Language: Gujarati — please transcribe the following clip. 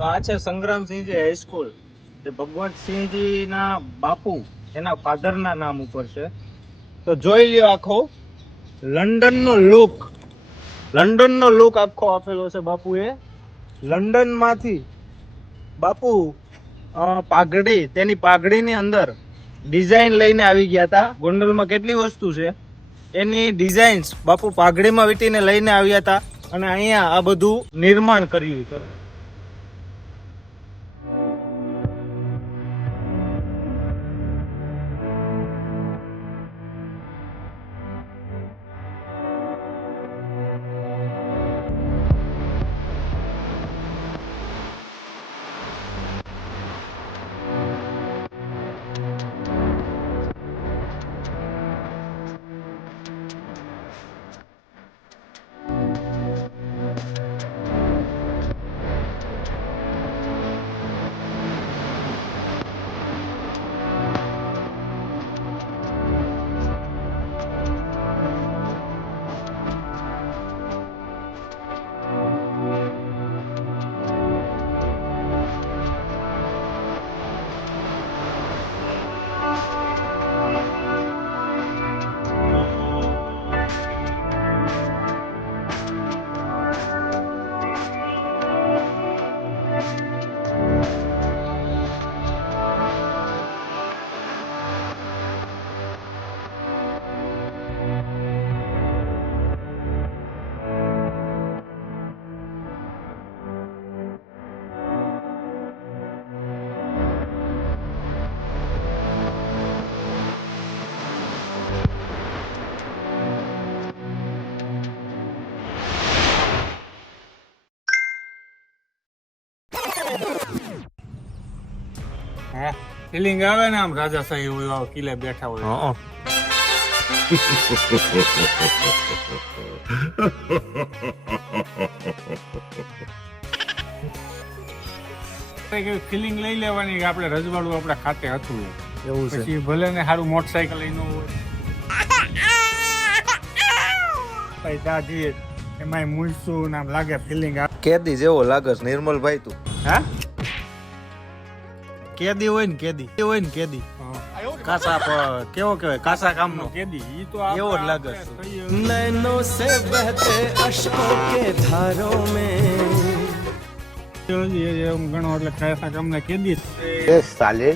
તો આ છે સંગ્રામસિંહજી હાઈસ્કૂલ. તે ભગવતસિંહજીના બાપુ એના ફાધરના નામ ઉપર છે. તો જોઈ લ્યો આખો લંડનનો લુક, લંડનનો લુક આખો આપેલો છે બાપુએ. લંડનમાંથી બાપુ પાઘડી, તેની પાઘડીની અંદર ડિઝાઇન લઈને આવી ગયા હતા. ગોંડલમાં કેટલી વસ્તુ છે એની ડિઝાઇન્સ બાપુ પાઘડીમાં વીંટીને લઈને આવ્યા હતા અને અહીંયા આ બધું નિર્માણ કર્યું છે. ફિલિંગ આવે ને આમ રાજાશાહી હોય કિલ્લે બેઠા હોય. ફિલિંગ લઈ લેવાની કે આપણે રજવાડું આપણા ખાતે હતું એવું છે. પછી ભલે ને સારું મોટરસાયકલ લઈને હોય દાદી એમાં મૂળશું આમ લાગે ફિલિંગ કેદી જેવો લાગે છે નિર્મલભાઈ તું. હા કેદી હોય ને કેદી કાસા કેવો કહેવાય કાસા કામનો કેદી ઈ તો એવો જ લાગે છે. नैनों से बहते अश्कों के धारों में ઘણો એટલે કાસા કામના કેદી સાલે